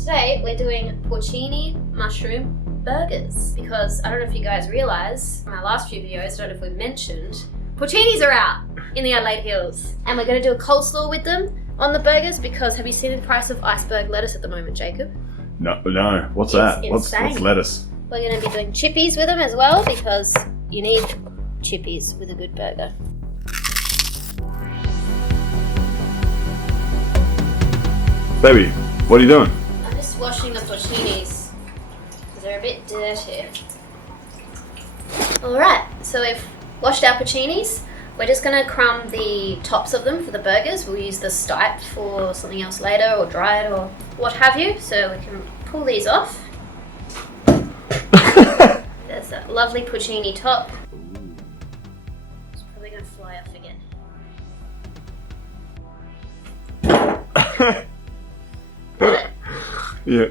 Today we're doing porcini mushroom burgers because I don't know if you guys realise from our last few videos, I don't know if we mentioned, porcinis are out in the Adelaide Hills. And we're going to do a coleslaw with them on the burgers because have you seen the price of iceberg lettuce at the moment, Jacob? No. What's that? What's lettuce? We're going to be doing chippies with them as well because you need chippies with a good burger. Baby, what are you doing? I'm just washing the porcinis because they're a bit dirty. Alright, so we've washed our porcinis. We're just going to crumb the tops of them for the burgers. We'll use the stipe for something else later or dry it or what have you. So we can pull these off. There's that lovely porcini top. It's probably going to fly off again. Yeah.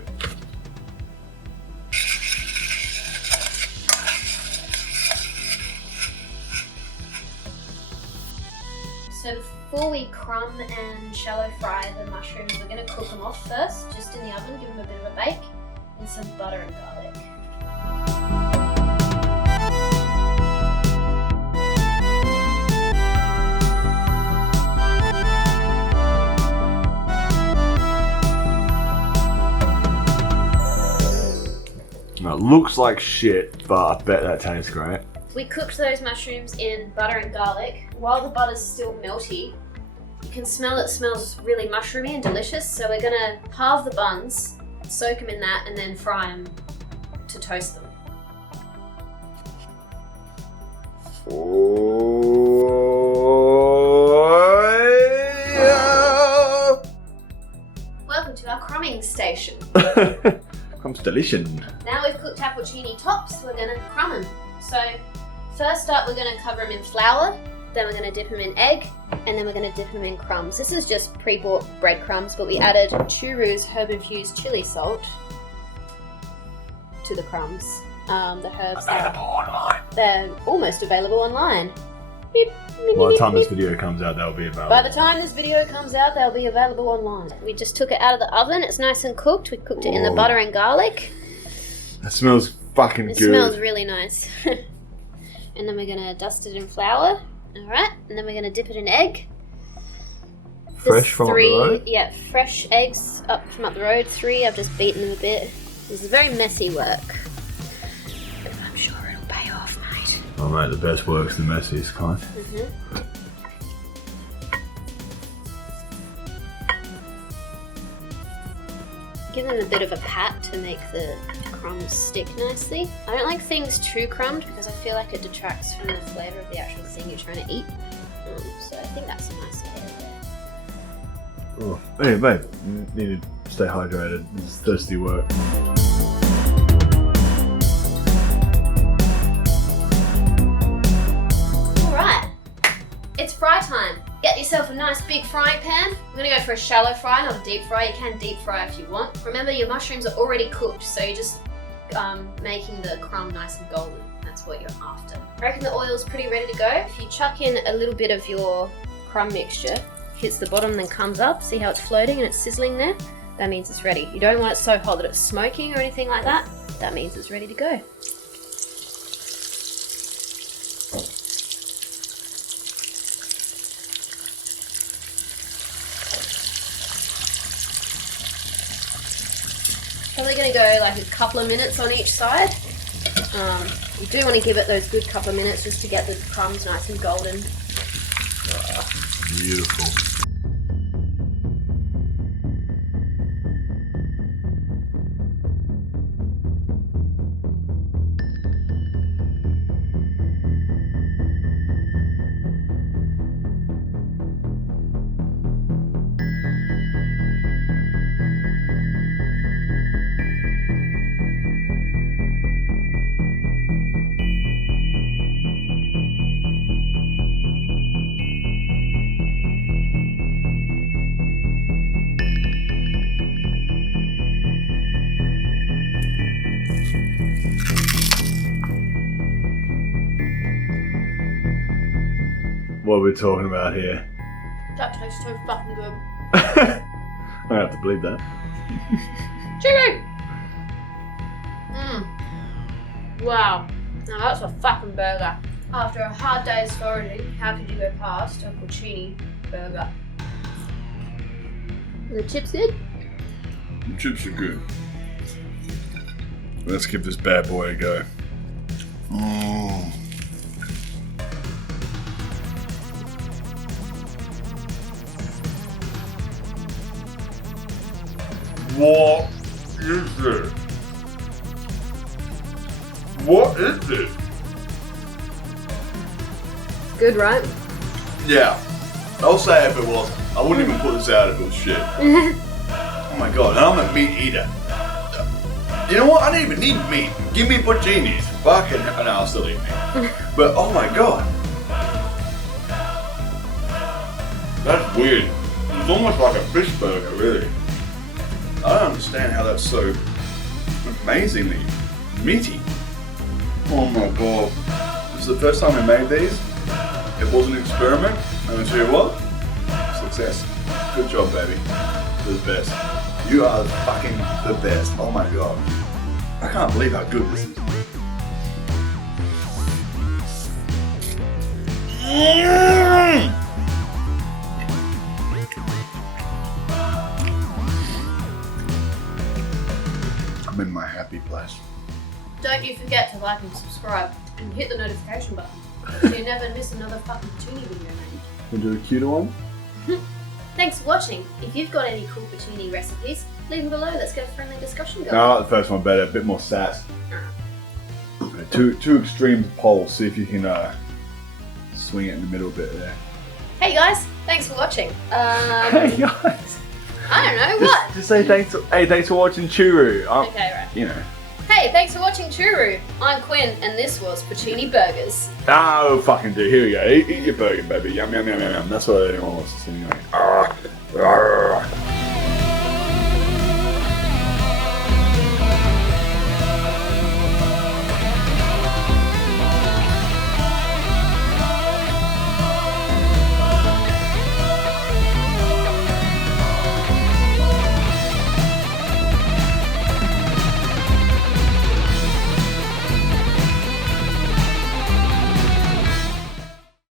So before we crumb and shallow fry the mushrooms, we're going to cook them off first, just in the oven, give them a bit of a bake, and some butter and garlic. It looks like shit, but I bet that tastes great. We cooked those mushrooms in butter and garlic. While the butter's still melty, you can smell it smells really mushroomy and delicious. So we're gonna halve the buns, soak them in that, and then fry them to toast them. Welcome to our crumbing station. Constellation. Now we've cooked our porcini tops, we're gonna crumb them. So first up, we're gonna cover them in flour, then we're gonna dip them in egg, and then we're gonna dip them in crumbs. This is just pre-bought breadcrumbs, but we added Choo's herb-infused chili salt to the crumbs. The herbs Available online. They're almost available online. Beep, beep, By the beep, time beep. this video comes out, they'll be available. By the time this video comes out, they'll be available online. We just took it out of the oven. It's nice and cooked. We cooked it in the butter and garlic. That smells fucking good. It smells really nice. And then we're gonna dust it in flour. Alright, and then we're gonna dip it in egg. Fresh from up the road? Yeah, fresh eggs up from up the road. 3, I've just beaten them a bit. This is very messy work. But I'm sure it'll pay off, mate. Oh mate, the best work's the messiest kind. Give them a bit of a pat to make the crumbs stick nicely. I don't like things too crumbed because I feel like it detracts from the flavour of the actual thing you're trying to eat. So I think that's a nice layer there. Oh. Hey babe, you need to stay hydrated. This is thirsty work. Alright, it's fry time. Get yourself a nice big frying pan. I'm going to go for a shallow fry, not a deep fry. You can deep fry if you want. Remember, your mushrooms are already cooked, so you're just making the crumb nice and golden. That's what you're after. I reckon the oil's pretty ready to go. If you chuck in a little bit of your crumb mixture, hits the bottom then comes up, see how it's floating and it's sizzling there? That means it's ready. You don't want it so hot that it's smoking or anything like that. That means it's ready to go. Probably going to go like a couple of minutes on each side. You do want to give it those good couple of minutes just to get the crumbs nice and golden. Beautiful. What are we talking about here? That tastes so fucking good. I have to believe that. Choo! Wow. Now that's a fucking burger. After a hard day's foraging, how could you go past a porcini burger? The chips good? The chips are good. Let's give this bad boy a go. What is this? What is this? Good, right? Yeah. I'll say if it was. I wouldn't even put this out if it was shit. Oh my god, and I'm a meat eater. You know what? I don't even need meat. Give me porcinis. Fucking no, I'll still eat meat. But oh my god. That's weird. It's almost like a fish burger, really. I don't understand how that's so amazingly meaty. Oh my god. This is the first time we made these. It was an experiment, and I tell you what, success. Good job, baby. You're the best. You are fucking the best. Oh my god. I can't believe how good this is. I'm in my happy place. Don't you forget to like and subscribe and hit the notification button so you never miss another fucking porcini video, mate. We'll do a cuter one. Thanks for watching. If you've got any cool porcini recipes, leave them below. Let's get a friendly discussion going. No, I like the first one better. A bit more sass. Two extreme poles. See if you can swing it in the middle a bit there. Hey guys, thanks for watching. Hey guys. I don't know what. Just say thanks. Hey, thanks for watching Choo. Okay, right. You know. Hey, thanks for watching Choo. I'm Quinn, and this was Porcini Burgers. Oh, fucking do. Here we go. Eat your burger, baby. Yum, yum, yum, yum, yum. That's what anyone wants to see anyway.